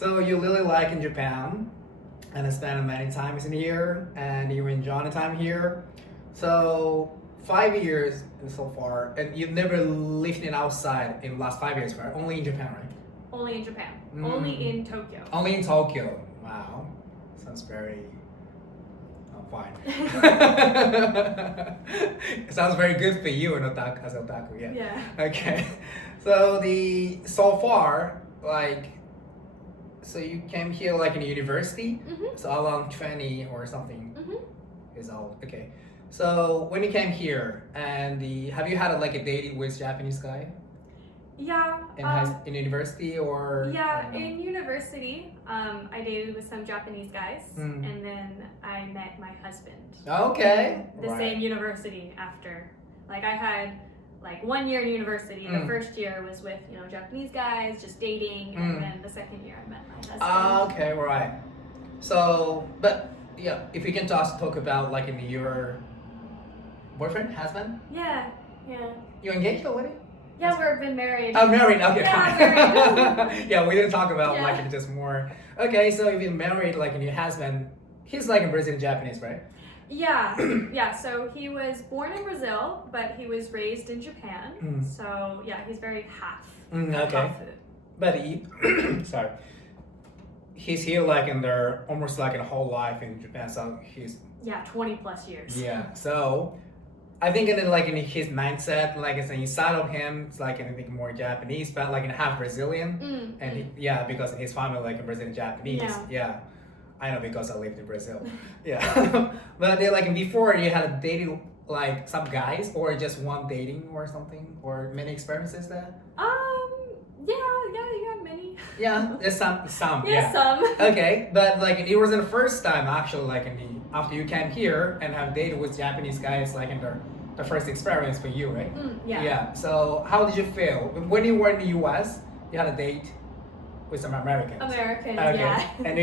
So you really like in Japan, and I spent many times in here, and you enjoy the time here. So 5 years so far, and you've never lived in outside in the last 5 years, right? Only in Japan, right? Only in Japan. Only in Tokyo. Only in Tokyo. Wow, sounds very fine. It sounds very good for you as an otaku, yeah. Yeah. Okay, so far, like, so you came here like in university, so around 20 or something is old. Okay, so when you came here, and have you had like a date with Japanese guy Yeah. in university or? Yeah, in university, I dated with some Japanese guys, and then I met my husband. Okay. The same university after. Like I had like 1 year in university. The first year was with Japanese guys, just dating, and then the second year I met my husband. Okay, right. So, but yeah, if we can talk about like in your boyfriend, husband. Yeah. You engaged already? Yeah, we've been married. Oh, married. Okay, Yeah, fine. married. Yeah, we didn't talk about Yeah. like just more. Okay, so you've been married like in your husband. He's like in Brazilian Japanese, right? Yeah. So he was born in Brazil, but he was raised in Japan. So yeah, he's very half. Okay. Half. But he, sorry, he's here like in their almost like in whole life in Japan. So he's 20 plus years. yeah. So I think in his mindset, like it's inside of him, it's like anything more Japanese, but like in half Brazilian, and because his family like Brazilian Japanese. Yeah. I know because I lived in Brazil. Yeah. But they like before you had dated like some guys or just one dating or something or many experiences there? Yeah, many. Yeah, there's some. Yeah, some. Okay, but like it wasn't the first time actually like after you came here and have dated with Japanese guys like in the first experience for you, right? Yeah. Yeah. So how did you feel when you were in the US? You had a date with some Americans. Americans, Okay. yeah. And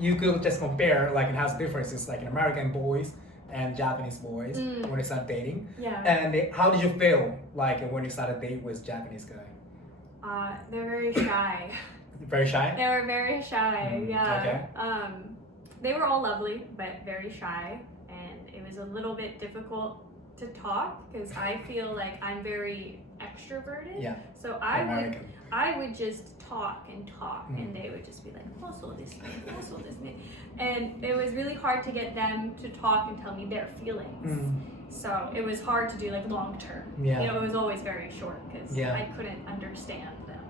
you could just compare like it has differences like in American boys and Japanese boys when you start dating. Yeah. And how did you feel like when you started date with Japanese guy? They're very shy. Very shy? They were very shy, yeah. Okay. They were all lovely, but very shy, and it was a little bit difficult to talk because I feel like I'm very extroverted. Yeah. So American. I would just talk, and they would just be like, also this, and it was really hard to get them to talk and tell me their feelings. So it was hard to do like long term. Yeah. It was always very short because Yeah. I couldn't understand them.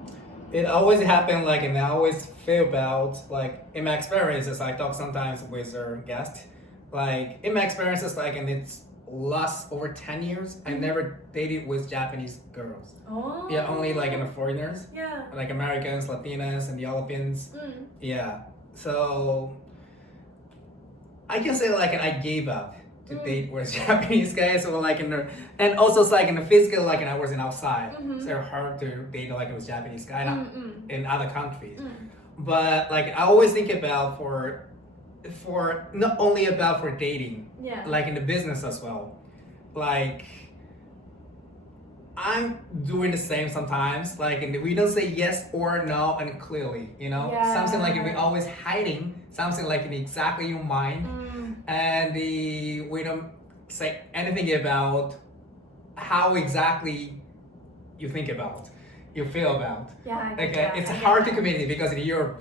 It always happened like, and I always feel about like in my experiences, I talk sometimes with our guest, like in my experiences, like, and it's last over 10 years, I never dated with Japanese girls. Oh. Yeah, only like in the foreigners, Yeah. like Americans, Latinas, and Europeans. Yeah. So I can say like I gave up to date with Japanese guys, so like and also it's like in the physical, like I wasn't outside, so it's hard to date like with Japanese guy in other countries. But like I always think about for not only about for dating, like in the business as well. Like I'm doing the same sometimes, like and we don't say yes or no and clearly, something like we always hiding something like in exactly your mind, and we don't say anything about how exactly you think about, you feel about. Yeah. It's hard to communicate because you're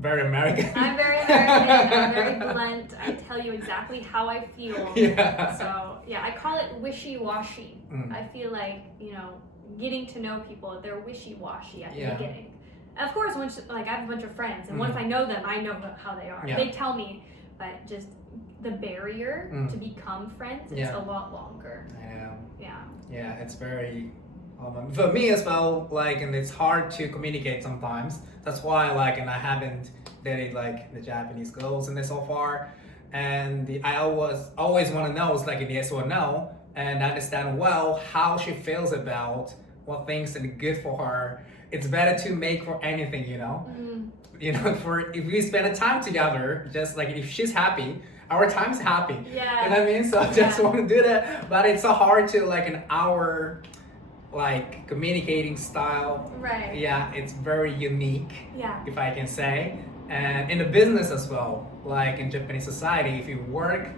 very American. I'm very American. I'm very blunt. I tell you exactly how I feel. Yeah. So yeah, I call it wishy-washy. I feel like getting to know people, they're wishy-washy at the beginning. Of course, once like I have a bunch of friends, and once I know them, I know how they are. Yeah. They tell me, but just the barrier to become friends is a lot longer. I know. Yeah. Yeah, it's very for me as well, like, and it's hard to communicate sometimes. That's why, like, and I haven't dated like the Japanese girls in this so far, and I always want to know, it's like a yes or no, and understand well how she feels about what things are good for her. It's better to make for anything, for if we spend a time together, just like if she's happy, our time's happy. Yeah. You know what I mean? So I just want to do that, but it's so hard to like an hour. like communicating style. Right. Yeah, it's very unique, Yeah. if I can say. And in the business as well, like in Japanese society, if you work,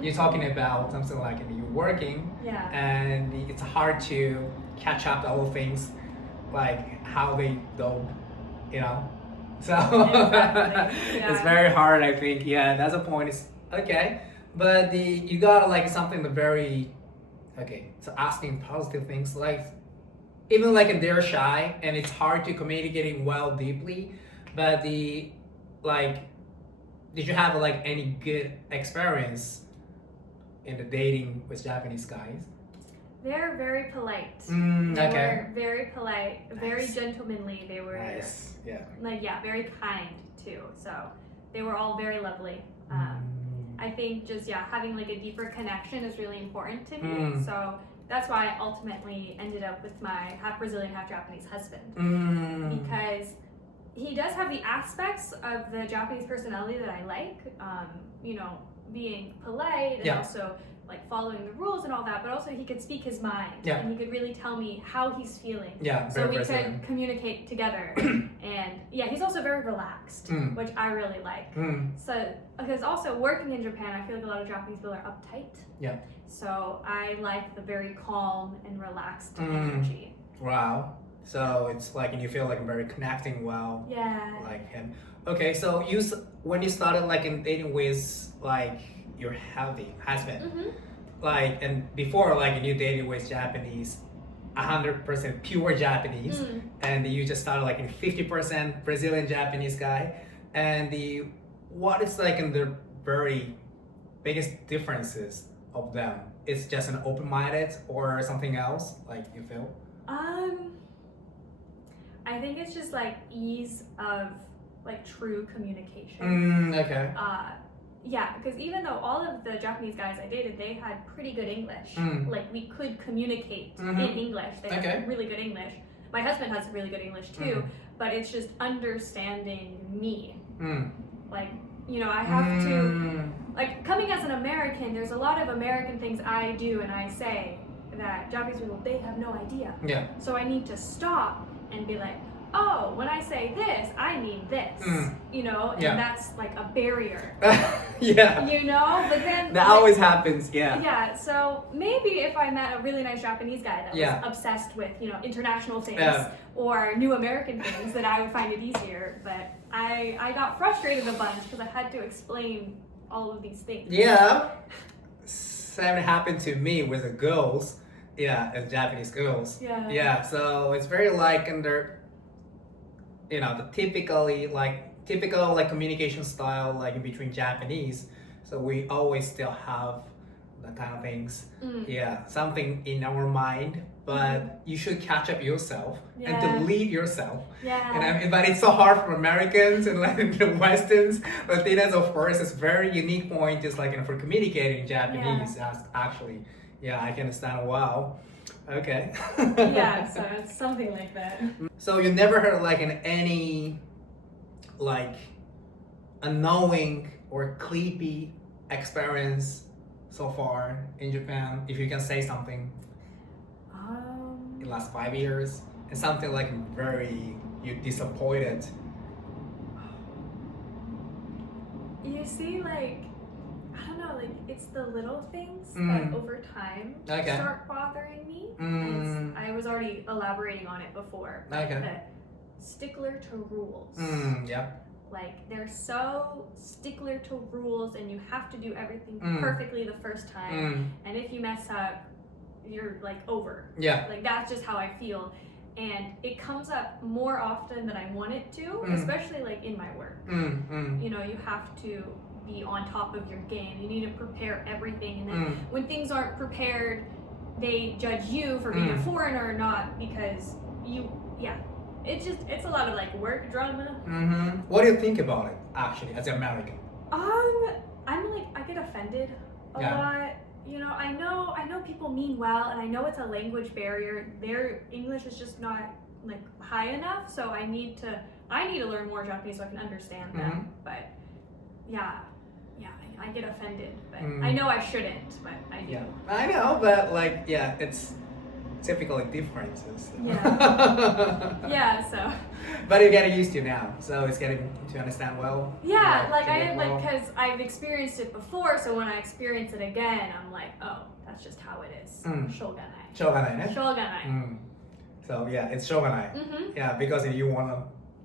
you're talking about something like you're working, Yeah. and it's hard to catch up to all things, like how they do, you know. So Exactly. Yeah. it's very hard, I think. Yeah, that's a point. It's okay, but you gotta like something the very okay. So asking positive things, like even like they're shy and it's hard to communicating well deeply, but like, did you have like any good experience in the dating with Japanese guys? They're very polite. They Okay. were very polite, very Nice. gentlemanly. They were Nice. Yeah. like, yeah, very kind too. So they were all very lovely. I think just, yeah, having like a deeper connection is really important to me. So that's why I ultimately ended up with my half Brazilian, half Japanese husband. Because he does have the aspects of the Japanese personality that I like, you know, being polite and Yeah. also like following the rules and all that, but also he could speak his mind Yeah. and he could really tell me how he's feeling. Yeah. So Very we Brazilian. could communicate together. And yeah, he's also very relaxed, which I really like. So, because also working in Japan, I feel like a lot of Japanese people are uptight. Yeah. So I like the very calm and relaxed energy. Wow. So it's like, and you feel like I'm very connecting well, Yeah. like him. Okay, so when you started like in dating with like your healthy husband, like, and before like you dated with Japanese, 100% pure Japanese, and you just started like in 50% Brazilian Japanese guy, and what is like in the very biggest differences of them? It's just an open-minded or something else, like you feel? I think it's just like ease of like true communication. Okay. Yeah, because even though all of the Japanese guys I dated, they had pretty good English. Like we could communicate in English. They had really good English. My husband has really good English too, but it's just understanding me. Like, you know, I have to, like coming as an American, there's a lot of American things I do and I say that Japanese people, they have no idea. Yeah. So I need to stop and be like, oh, when I say this, I mean this, you know, and that's like a barrier, Yeah. you know, but then That like, always happens, yeah. yeah, so maybe if I met a really nice Japanese guy that was obsessed with, you know, international things or new American things, then I would find it easier, but I got frustrated a bunch because I had to explain all of these things. Yeah. Same happened to me with the girls, as Japanese girls. Yeah, so it's very like under, you know, the typical like communication style like in between Japanese. So we always still have that kind of things. Yeah, something in our mind, but you should catch up yourself and to lead yourself. And but it's so hard for Americans and like the Westerns, Latinas, of course, it's very unique point just like for communicating Japanese. Actually, I can understand. Wow. Okay. Yeah, so it's something like that. So you never heard like any like annoying or creepy experience so far in Japan, if you can say something in the last 5 years, and something like very you disappointed. You see, like, I don't know, like it's the little things that over time start bothering me. And I was already elaborating on it before. But stickler to rules. Like they're so stickler to rules, and you have to do everything perfectly the first time. And if you mess up, you're like over. Like that's just how I feel. And it comes up more often than I want it to, especially like in my work. You know, you have to be on top of your game. You need to prepare everything, and then when things aren't prepared, they judge you for being a foreigner, not because you. It's a lot of like work drama. What do you think about it actually as an American? I'm like, I get offended a lot. You know, I know people mean well, and I know it's a language barrier. Their English is just not like high enough, so I need to learn more Japanese so I can understand them. But I get offended, but I know I shouldn't, but I do. I know, but like it's typically differences. Yeah, so. But you're getting used to now, so it's getting to understand well. Yeah, like because I've experienced it before, so when I experience it again, I'm like, oh, that's just how it is. Shoganai. Shoganai, ne? Shoganai. So yeah, it's shoganai. Yeah, because if you want to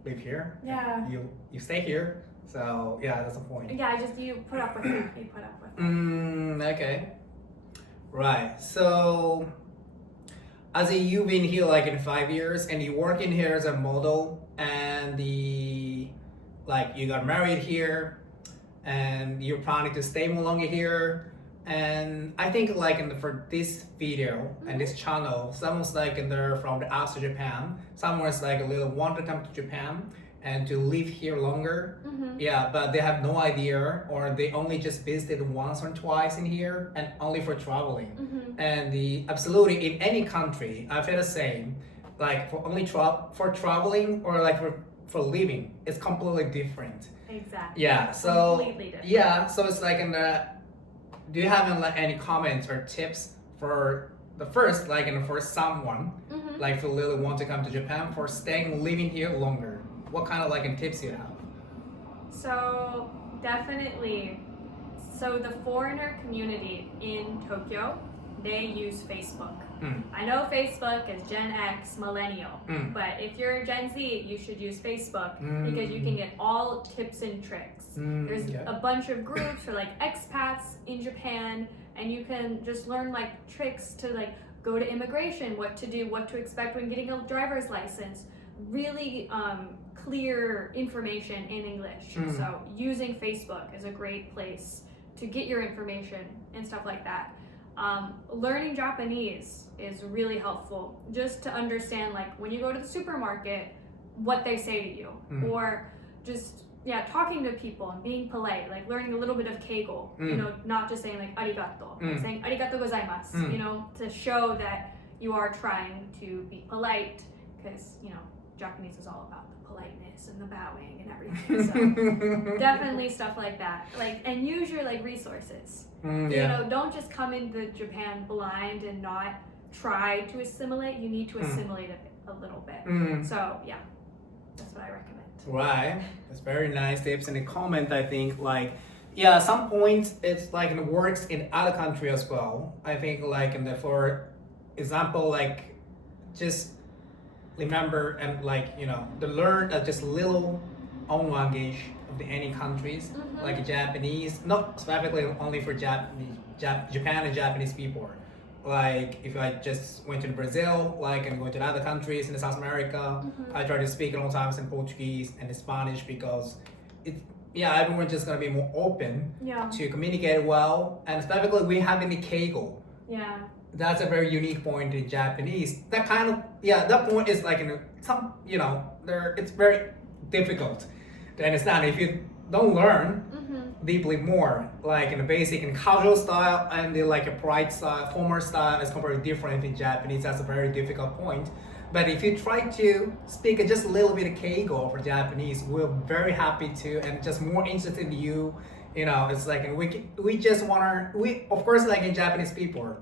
live here, yeah, you stay here. So yeah, that's the point. Yeah, you put up with it. You put up with it. Okay. Right. So, as you've been here like in 5 years, and you work in here as a model, and you got married here, and you're planning to stay more longer here. And I think for this video and this channel, someone's they're from the outside Japan. Someone's a little want to come to Japan and to live here longer. Yeah, but they have no idea, or they only just visited once or twice in here and only for traveling. And absolutely in any country, I feel the same. For only for traveling or for living, it's completely different. Exactly. Yeah. So completely different. Yeah. So it's do you have any comments or tips for the first for someone who really want to come to Japan for staying living here longer? What kind of tips you have? So definitely, the foreigner community in Tokyo, they use Facebook. I know Facebook is Gen X, millennial, but if you're Gen Z, you should use Facebook because you can get all tips and tricks. There's a bunch of groups for expats in Japan, and you can just learn tricks to go to immigration, what to do, what to expect when getting a driver's license. Really clear information in English. So using Facebook is a great place to get your information and stuff like that. Learning Japanese is really helpful just to understand when you go to the supermarket what they say to you, or just talking to people and being polite, learning a little bit of keigo, not just saying arigato, saying arigato gozaimasu, to show that you are trying to be polite, because Japanese is all about the politeness and the bowing and everything. So definitely stuff like that. And use your resources. Don't just come into Japan blind and not try to assimilate. You need to assimilate a little bit. So yeah, that's what I recommend. Right. That's very nice tips. And a comment, I think at some point it's it works in other countries as well. I think for example, just remember and to learn just little own language of any countries, Japanese, not specifically only for Japan and Japanese people. If I just went to Brazil, and go to other countries in South America, I try to speak all the times in Portuguese and in Spanish because everyone's just gonna be more open to communicate well, and specifically we have in the keigo. Yeah. That's a very unique point in Japanese. That kind of that point is it's very difficult to understand if you don't learn deeply more in the basic and casual style and the a polite style, formal style is completely different in Japanese. That's a very difficult point. But if you try to speak just a little bit of keigo for Japanese, we're very happy to and just more interested in you. It's we just wanna of course in Japanese people.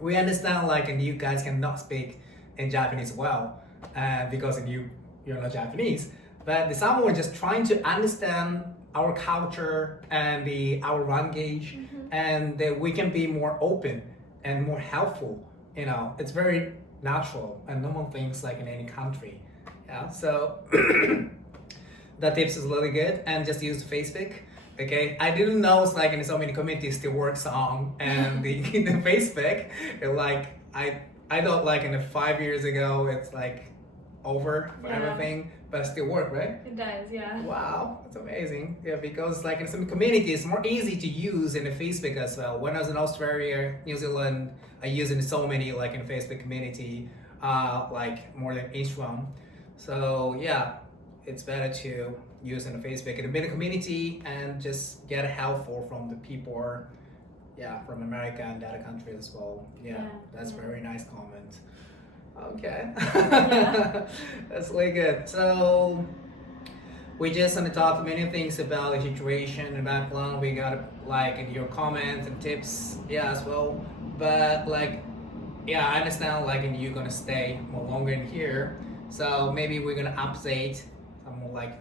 We understand and you guys cannot speak in Japanese well because you're not Japanese, but someone just trying to understand our culture and our language, and that we can be more open and more helpful. It's very natural and normal things in any country. Yeah, so that tips is really good, and just use Facebook. Okay, I didn't know it's in so many communities still works on and the Facebook. I thought in 5 years ago it's over for everything, but still work, right? It does, yeah. Wow, that's amazing. Yeah, because in some communities it's more easy to use in the Facebook as well. When I was in Australia, New Zealand, I use in so many in Facebook community, more than each one. So yeah, it's better to use in the Facebook in the community and just get helpful from the people, from America and other countries as well. That's very nice comment. Okay. That's really good. So we just want to talk many things about the situation and background. We got your comments and tips as well, but yeah, I understand like and you're gonna stay more longer in here. So maybe we're gonna update some like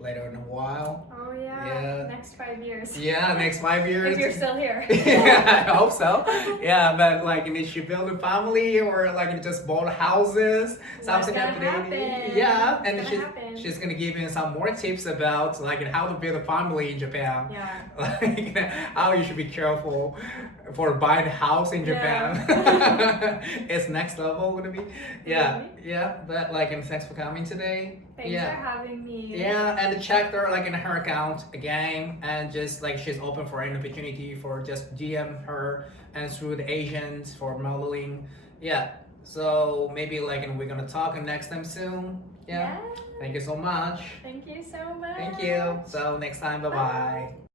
later in a while. Oh yeah. Yeah. Next 5 years. Yeah, next 5 years. If you're still here. Yeah, I hope so. Yeah, but like if she build a family or like just bought houses, something gonna like happen? that. Yeah, and What's gonna happen? she's gonna give you some more tips about like how to build a family in Japan. Yeah. Like how you should be careful for buying a house in Japan. Yeah. It's next level gonna be. Yeah, yeah. But like and thanks for coming today. Thanks Yeah. for having me. Yeah, and check her like in her account again, and just like she's open for an opportunity for just DM her and through the agents for modeling. Yeah, so maybe like and we're gonna talk next time soon. Yeah. Yeah. Thank you so much. Thank you so much. Thank you. So next time, bye bye.